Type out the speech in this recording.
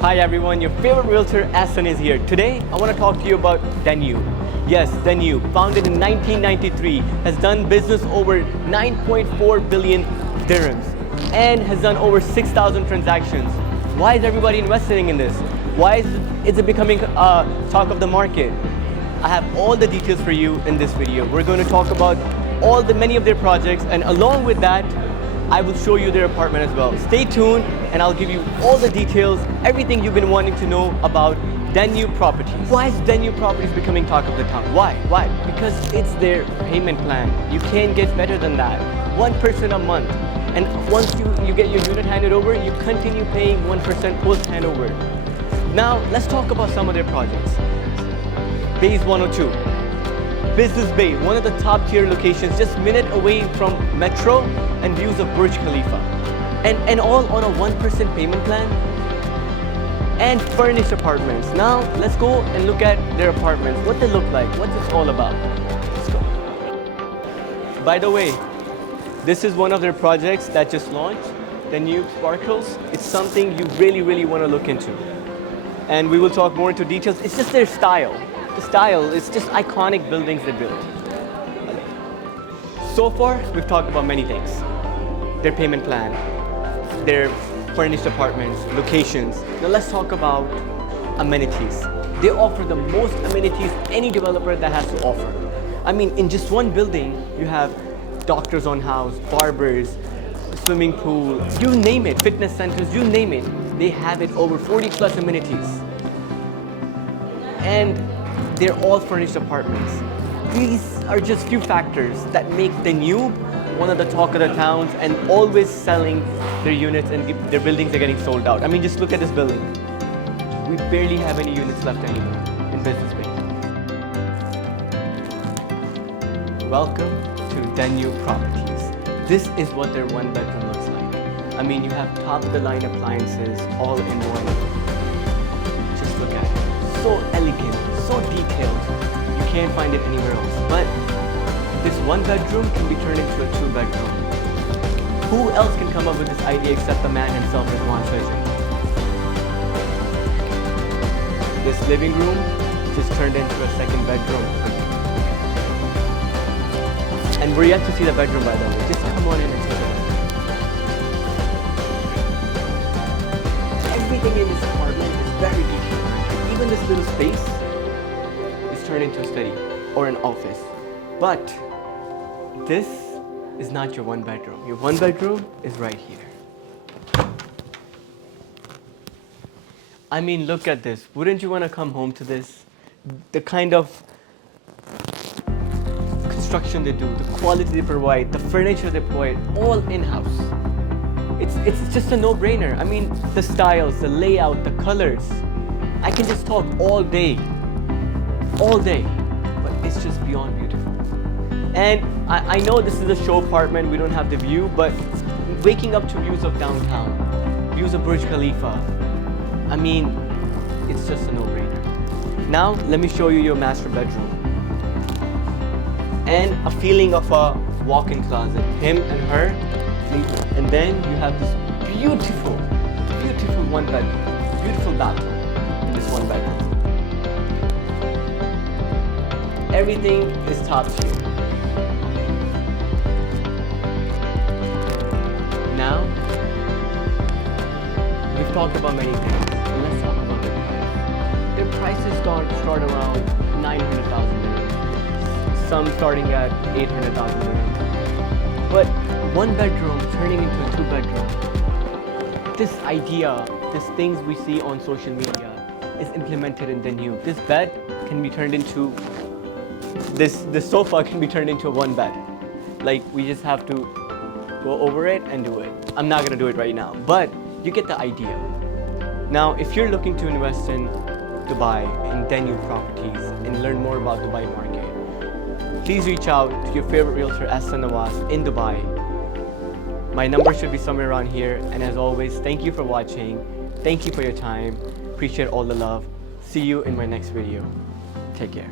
Hi everyone, your favorite realtor Hassan is here. Today I want to talk to you about Danube. Yes, Danube, founded in 1993, has done business over 9.4 billion dirhams and has done over 6,000 transactions. Why is everybody investing in this? Why is it becoming talk of the market? I have all the details for you in this video. We're going to talk about many of their projects, and along with that, I will show you their apartment as well. Stay tuned and I'll give you all the details, everything you've been wanting to know about Danube Properties. Why is Danube Properties becoming talk of the town? Why? Because it's their payment plan. You can't get better than that. 1% a month. And once you get your unit handed over, you continue paying 1% post handover. Now, let's talk about some of their projects. Base 102. Business Bay, one of the top tier locations, just a minute away from Metro and views of Burj Khalifa. And all on a 1% payment plan and furnished apartments. Now, let's go and look at their apartments, what they look like, what's this all about. Let's go. By the way, this is one of their projects that just launched, Danube Sparkles. It's something you really want to look into. And we will talk more into details. It's just their style. The style, it's just iconic buildings they built. So far, we've talked about many things. Their payment plan, their furnished apartments, locations. Now let's talk about amenities. They offer the most amenities any developer that has to offer. I mean, in just one building, you have doctors on house, barbers, swimming pool, you name it, fitness centers, you name it. They have it over 40 plus amenities. And they're all furnished apartments. These are just few factors that make Danube one of the talk of the towns and always selling their units, and their buildings are getting sold out. I mean, just look at this building. We barely have any units left anymore in Business Bay. Welcome to Danube Properties. This is what their one bedroom looks like. I mean, you have top of the line appliances all in one. Just look at it. So elegant, so detailed. You can't find it anywhere else. But this one bedroom can be turned into a two bedroom. Who else can come up with this idea except the man himself, Rizwansajjan? This living room just turned into a second bedroom. And we're yet to see the bedroom, by the way. Just come on in and check it out. Everything in this apartment is very detailed. Even this little space is turned into a study or an office. But this is not your one bedroom. Your one bedroom is right here. I mean, look at this. Wouldn't you want to come home to this? The kind of construction they do, the quality they provide, the furniture they provide, all in-house. It's just a no-brainer. I mean, the styles, the layout, the colors. I can just talk all day, but it's just beyond beautiful. And I know this is a show apartment, we don't have the view, but waking up to views of downtown, views of Burj Khalifa, I mean, it's just a no-brainer. Now, let me show you your master bedroom. And a feeling of a walk-in closet, him and her, and then you have this beautiful one bedroom, beautiful bathroom in this one bedroom. Everything is top tier. Now, we've talked about many things, and let's talk about their price. Their prices start around 900,000 dirhams, some starting at 800,000 dirhams. But one bedroom turning into a two bedroom, this idea, these things we see on social media is implemented in Danube. This bed can be turned into, this sofa can be turned into a one bed. Like, we just have to go over it and do it. I'm not gonna do it right now, but you get the idea. Now, if you're looking to invest in Dubai, in Danube Properties, and learn more about Dubai market, please reach out to your favorite realtor, Hassan in Dubai. My number should be somewhere around here, and as always, thank you for watching. Thank you for your time. Appreciate all the love. See you in my next video. Take care.